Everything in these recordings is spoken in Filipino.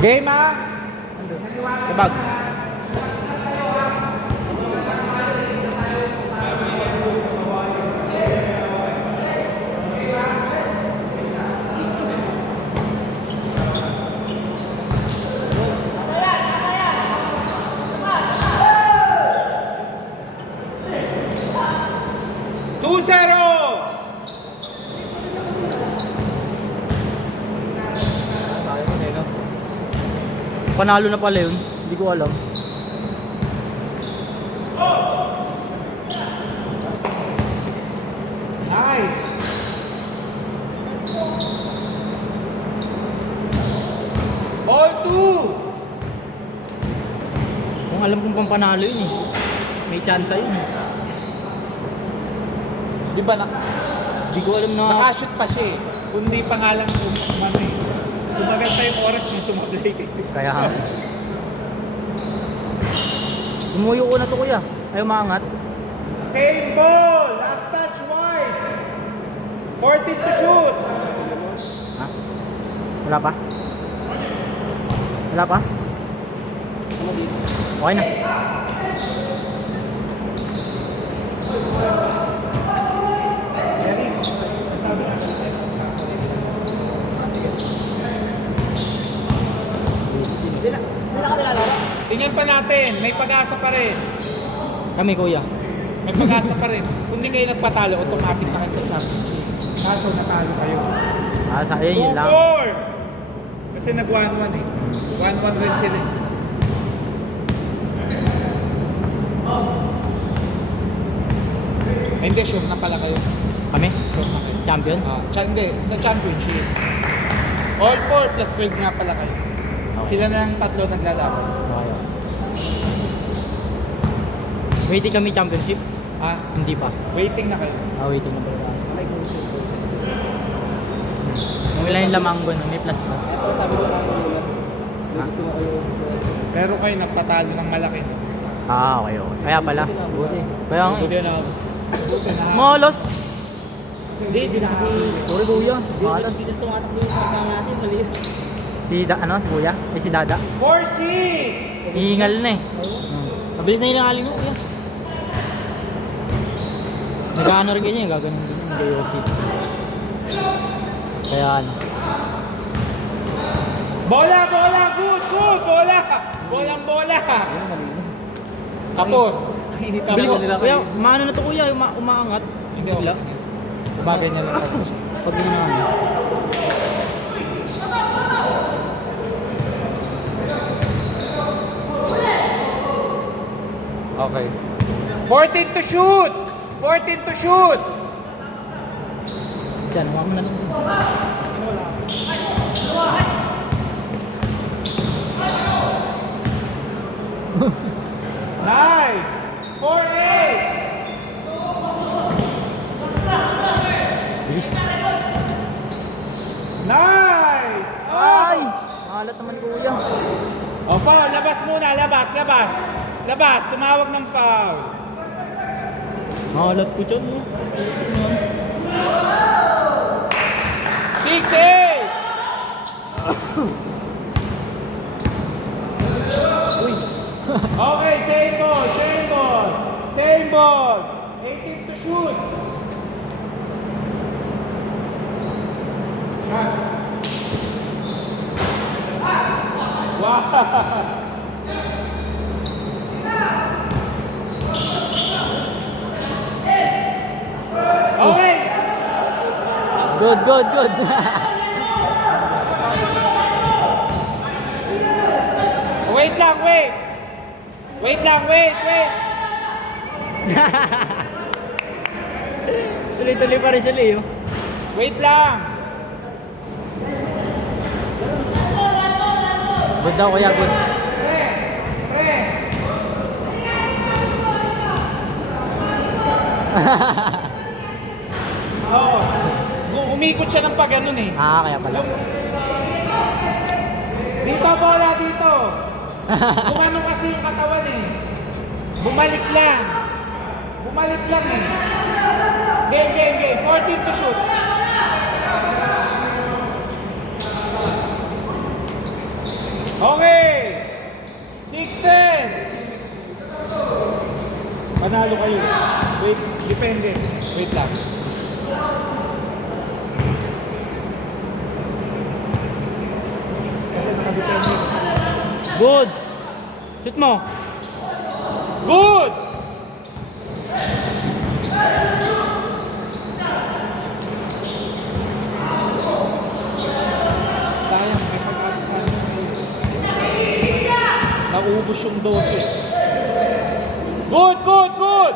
Game ah! Kabag. Panalo na pala yun. Hindi ko alam. Nice! All two! Kung alam kong pampanalo yun eh. May chance yun. Di ba Hindi ko alam na... nakashoot pa siya eh. Kundi pa nga lang umano eh. Tumagal pa yung oras nung sumablay. Kaya nga. Umuyo ko na to kuya. Ayaw maangat. Same ball! Last touch wide! 14 to shoot! Ha? Wala pa? Wala pa? Okay na. Tingnan pa natin, may pag-asa pa rin. Kami kuya. May pag-asa pa rin. Kung di kayo nagpatalo, automatic na kayo sa championship. Kaso natalo kayo. Sa yun lang. 2-4! Kasi nag-1-1 eh. 1-1 rin sila eh. Hindi, sure na pala kayo. Kami? Sure na kayo. Champion? Hindi, sa championship. All 4 plus 12 nga pala kayo. Sila na yung tatlo naglalaban. Okay. Waiting kami championship? Hindi pa. Waiting na kayo. Waiting na pala. Kung ilan yung lamanggo no? May plus. Sabi ko na gusto mo kayo. Pero kayo nagpatalo ng malaki. Okay. Kaya pala. Buti. Kaya nga Buti na. Malas. Hindi na. Sorry kuya. Malas. Dito tumatakbo yung kasama natin, maliit. Si kuya? Si Dada? 4-6! Hihingal na eh. Mabilis na hilangalin mo kuya. Nag-ano rin ganyan, gaganon din yung JOC. Kaya ano. Bola! Good! Bola! Tapos. Bilis nila kuya. Maano na to kuya, umaangat. Hindi ako. Bagay niya lang ako. Pag ginawa. Okay. 14 to shoot! 14 to shoot! Diyan, huwag mo na lang. Nice! 4-8! Bilis. Nice! Ay! Mahalat naman kuya. O, foul. Labas muna. Labas. Tumawag ng foul. Mahalat ko dyan. 6-8! Okay, same ball. 18 to shoot. Shot. Wow! Okay! Good. Wait lang. Tuloy-tuloy pa rin sila eh. Wait lang. Good daw kuya, good. Pre. Oo. Umikot siya ng pag-ganon eh. Kaya pala. Dito, bola, dito. Kumano kasi yung katawan eh. Bumalik lang eh. Game. 14 to shoot. Okay! 6-10! Panalo kayo. Wait, depende. Wait lang. Kasi nakadepende. Good! Shoot mo! Good! Sayang, may pagkakasahan. Naubos yung 12. Good, good, good!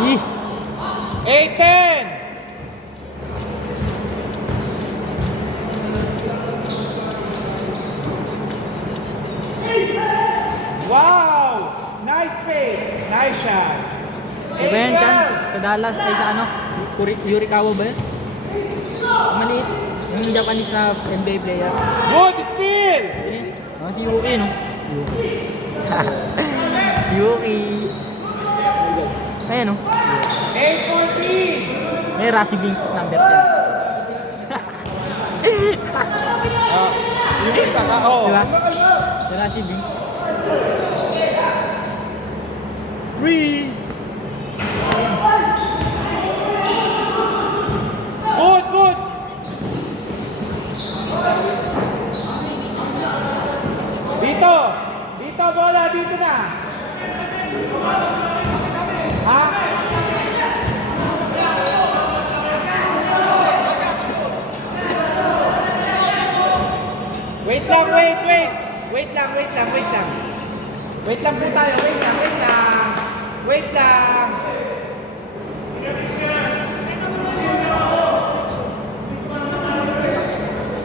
Ih! 8-10! Wow! Nice fade! Nice shot! Diba yan, Chan? 8-12! Sa Dallas, ay sa ano? Yurikawa ba yun? Maliit. Yung Japanese na NBA player. Good steal! Yun. Oh, si Yuki, no? Yuki. Yuki. Ayan, no? 8-14! May Rashi Binks number 10. Yung isa ka, oh. Diba? Si Rashi Binks. 3! Good, good! Dito! Dito, bola! Dito na! Ha? Wait lang, wait! Wait lang. Wait lang po tayo, wait lang. Wait lang!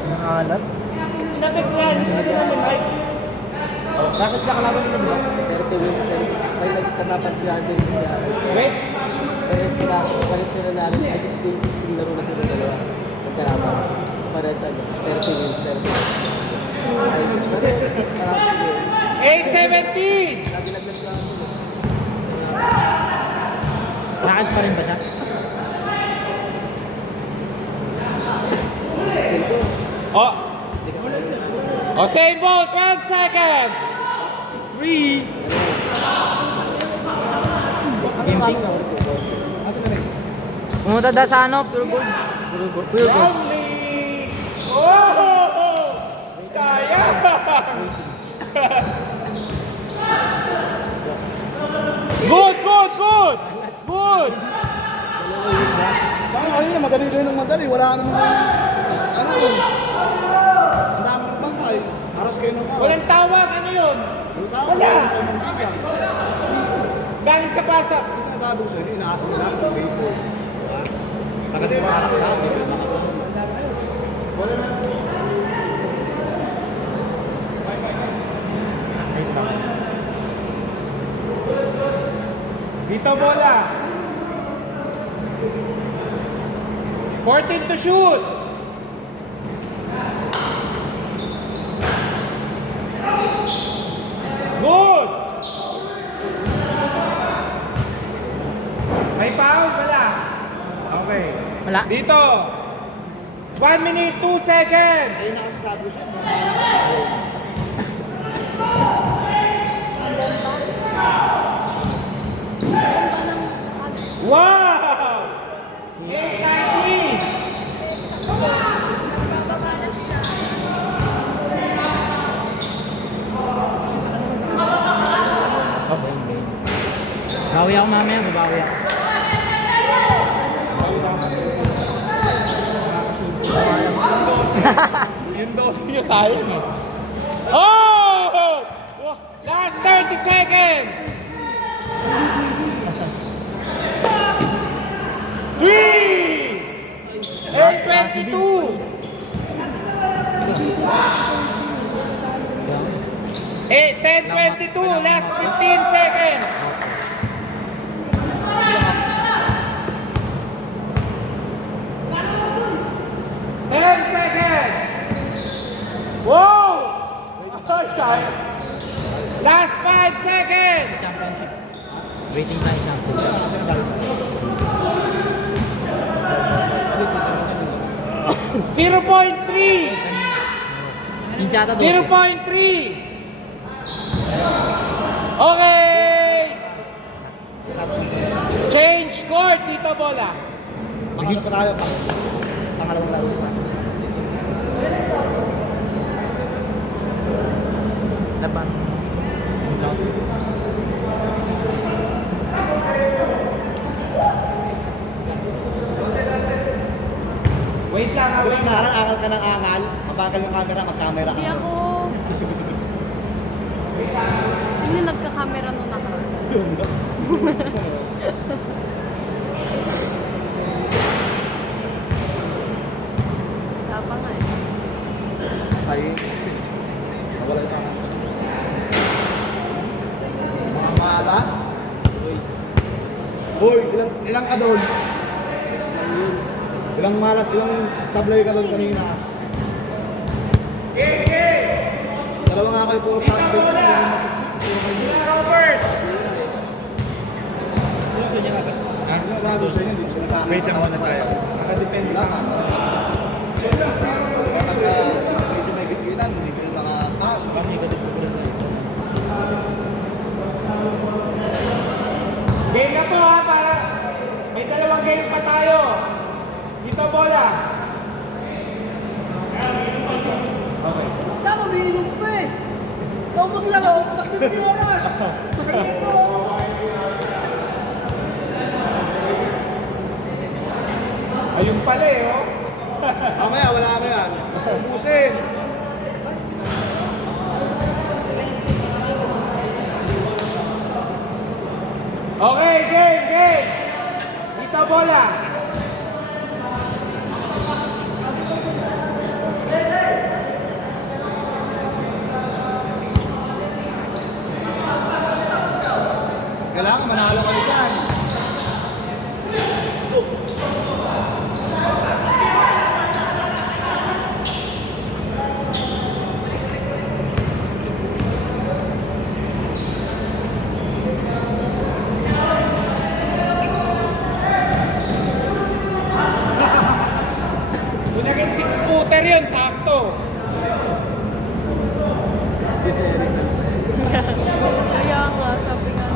Nakalat. Sabi ko yan, sabi ko naman, Mike. Bakit sila kalaban nila, diba? 30 wins na rin. May nagtatapat si Andre siya. Wait! Pero sila, palit nila namin ay 16 laro na sila dalawa. Magkalaban. Mas parehas siya. 30 wins, 30 wins. Ay, parang sige. 8-17! Nagilaglag lang sila. Lakas pa rin ba siya? Oh! Oh, same ball, 12 seconds! 3! Game 6. Pumunta daw sa ano, pure gold. Pure gold. Lovely! Oh! Sayang! Good! Good! Parang ayun na, madali kayo ng madali. Wala ka naman ano yun. Ang dami ng bangkay. Aras kayo ng aras. Walang tawag, ano yun? Yung tao, Wala. wala kayo ng bigyan. Galing sa pasok. Ito na bago sa inyo, inaasa nila ang gawin po. Diba? Tagadi, masarak sa akin. Hindi makabahan. Dito bola. 14 to shoot. Good. May foul? Wala. Okay. Wala. Dito. 1 minute, 2 seconds. Ayun na kasi sabi ko siya. Wow! 8-9-3. Okay, okay. Bawi ako mamaya, babawi ako. Yung dose nyo sayang eh. Oh! Last 30 seconds! 3! 8:22! 10:22, last 15 seconds! Ten seconds! Whoa! Last 5 seconds! Championship. Waiting tayo championship. 0.3! Hinchata 12. 0.3! Okay! Change court dito bola. Pangalan pa tayo. Pangalawang laro pa. Laban. Wait lang, Sabi ko nakaraan, angal ka ng angal. Mabagal yung camera, mag-camera Hindi ka. ako... Sino nagka-camera nung nakaraan? Wala pa nga eh. Tayo. Nawala yung camera. Mga malas. Boy, ilang ka doon? Ilang malas, ilang tabloy ka doon kanina? Dalawa nga kayo puro fast break. Robert! Ano sabi ko sa inyo, hindi sila kami. Wait lang muna tayo. Nakadepende Wala ka. ka. Kapag medyo may gitgitan, hindi kayo makakas. Game na po ha, para may dalawang game pa tayo. Dito bola. Tama, minum pa eh. Ikaw maglaro, nakikita yung oras. Ayun pala eh, oh. Mamaya, wala kami yan. Ubusin. Okay, game. Dito bola. Kailangan manalo kayo dyan. Kung naging 6-footer yun, sakto. Kaya nga, sabi nga.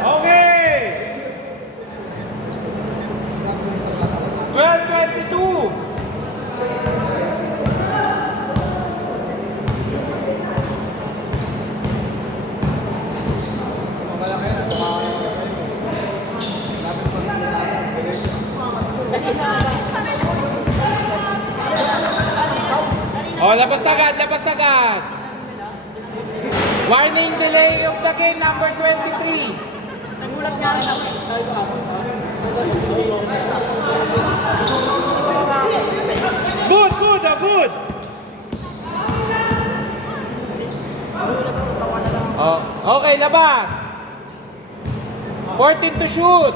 Okay! 12-22! Malaki na. Oh, labas agad. Warning delay of the game, number 23. Good. Oh, okay, labas. 14 to shoot.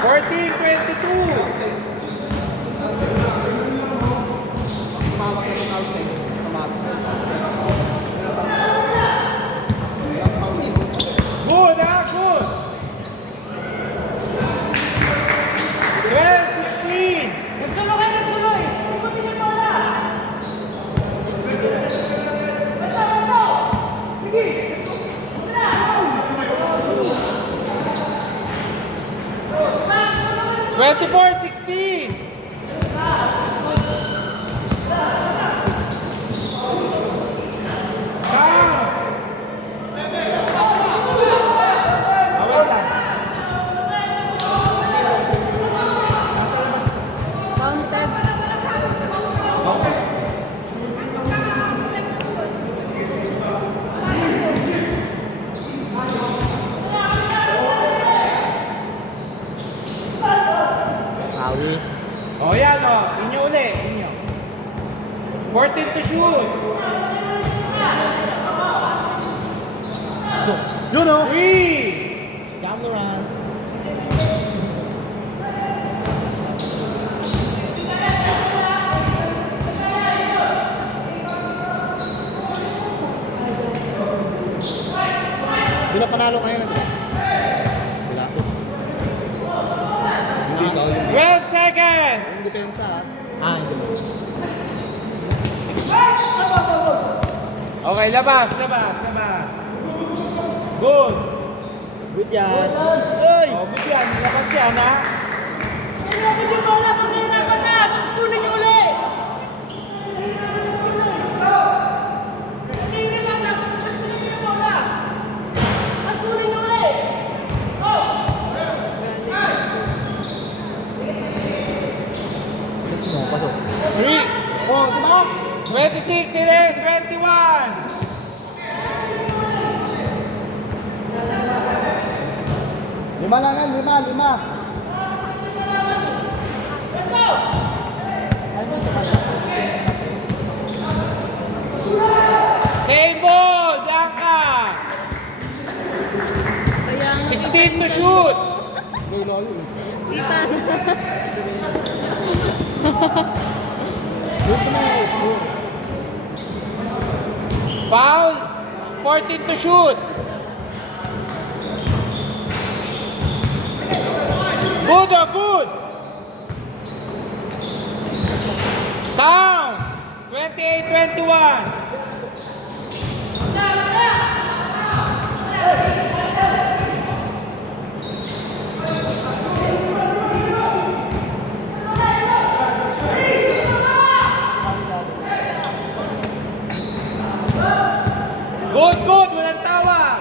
Fourteen, 22. Good. 14 to shoot. Yun o. 3. Jam run. Bila panalo kayo na. Wala ko. Hindi ikaw yung 12 seconds. yung depensa ha. Hindi mo. Okay, labas. Good. Good yan. Oh, good yan. Labas yan, ha? Kailangan yung bola, pangirapan na! Tapos kunin niyo uli! Kailangan na! Kunin niyo bola! Tapos kunin niyo uli! Oh! Pasok. 3. Oh, di ba? 26, 21. Lima lang yan, lima. Same ball, Bianca. 16 to shoot. Hindi lolo eh. Ipan! Dito na yung score. Foul. 14 to shoot. Good, good. Down. 28-21. Good, walang tawag.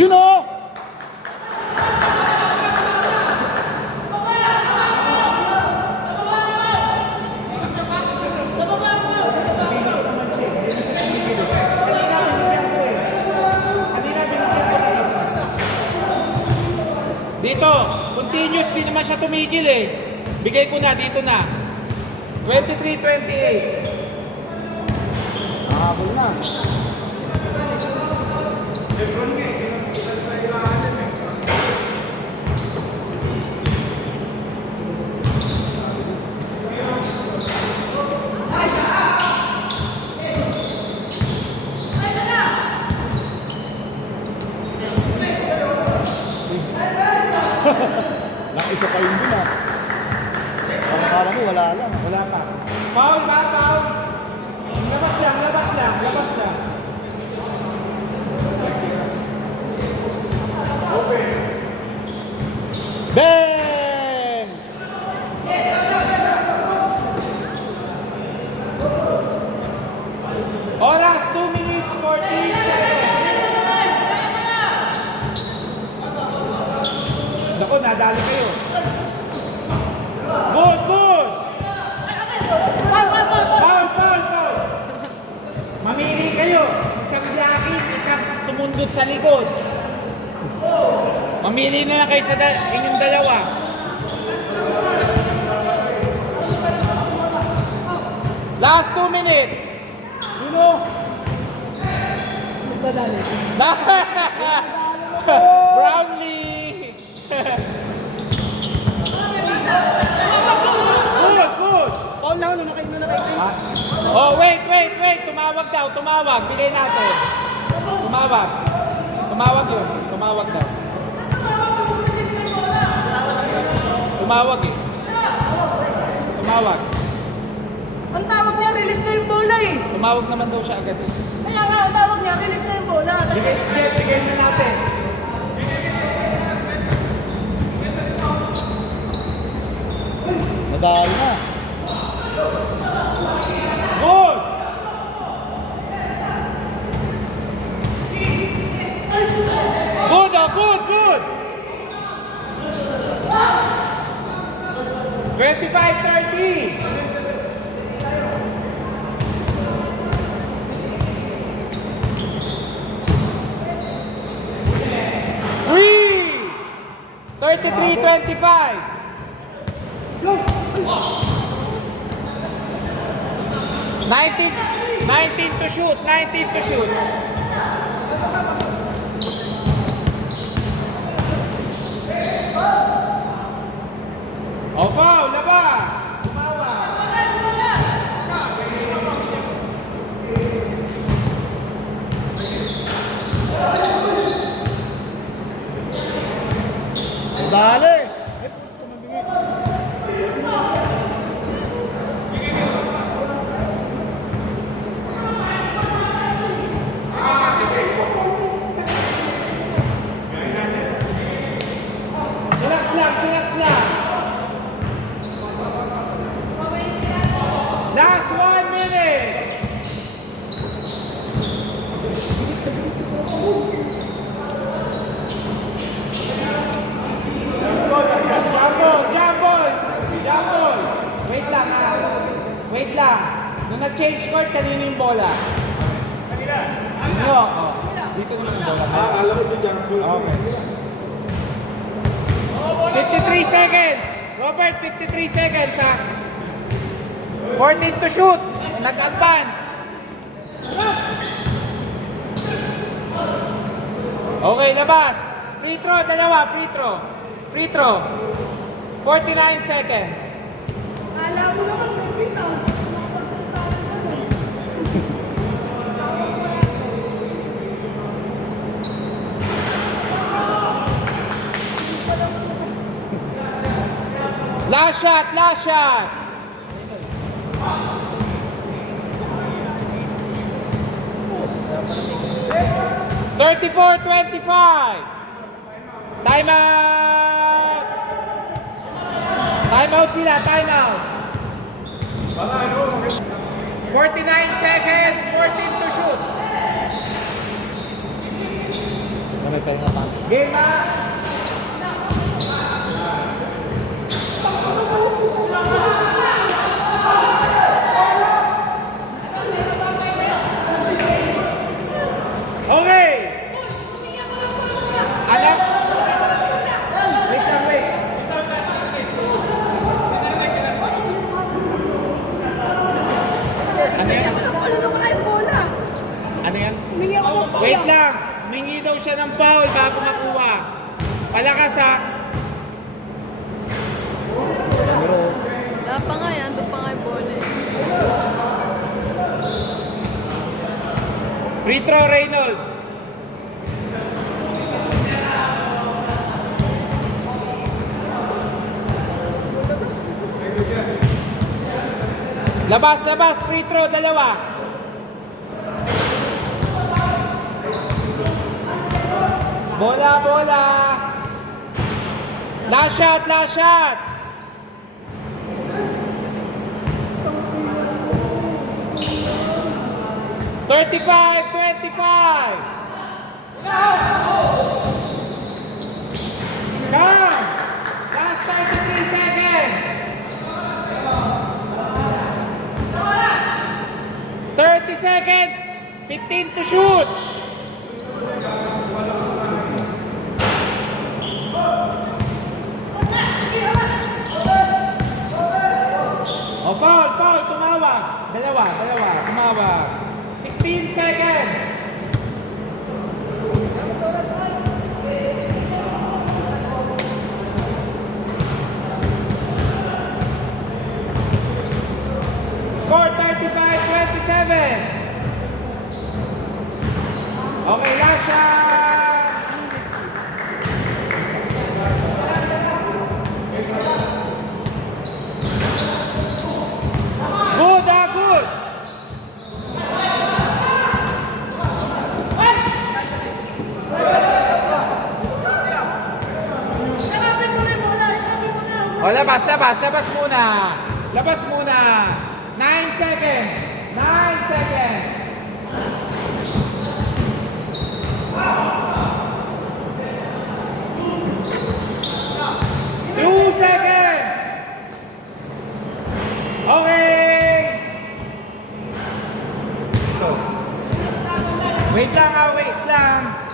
Yun o. Dito, continuous, di naman siya tumigil eh. Bigay ko na, dito na. 23-28. Nakakabol na. Nakaisa pa yun dun ah. Parang mo wala lang. Wala pa. Foul ba? Foul? Labas lang. Bang! Oras, 2 minutes, 14 seconds. Naku, nadali kayo. Good. Foul. Mamili kayo. Isang yakit, isang sumundot sa likod. Mamili na lang kayo sa inyong dalawa. Last 2 minutes. Dino! Brownlee. Good. Paul na, nakay na. Oh, wait. Tumawag. Bigay natin. Tumawag yun. Tumawag daw. Tumawag eh. Tumawag. Ang tawag niya, release na yung bola eh! Tumawag naman daw siya agad. Kaya nga, ang tawag niya, release na yung bola! Bigay na natin. Nadali na. Good. Good. 25-30. Three. 33-25. 19 to shoot. 19 to shoot. O, foul. Labas. Tumawa. Dali! Chillax lang. Chillax lang. Last 1 minute. Jumble! Wait lang ha. Wait lang. Nung nag-change court, kanino yung bola? Kanina. Ano? Oh. Dito naman yung bola. Alam ko yung jump ball. Okay. 53 seconds! Robert, 53 seconds ha. 14 to shoot. Nag-advance. Okay, labas. Free throw, dalawa. Free throw. Free throw. 49 seconds. Alam mo naman, Pepito. Last shot, last shot. $34-25. Time out. Time out sila, time out. 49 seconds, 14 to shoot. Game na. Okay. Alam? Wait lang, wait. Ano yan? Ano naman yung bola? Ano yan? Humingi ako ng bola. Wait lang. Mingi daw siya ng foul bago makuha. Palakas ha. Wala pa nga yan, doon pa nga yung bola eh. Free throw, Reynold. Labas, labas. Free throw, dalawa. Bola, bola. Last shot, last shot. $35-25. Come. Last 33 seconds. 30 seconds. 15 to shoot. Oh, foul, foul. Tumawag. Dalawa, tumawag. 16 seconds. Score 35-27. Okay, last shot. Good, good. O, labas muna. Labas muna. 9 seconds. 9 seconds. Okay. Wait lang.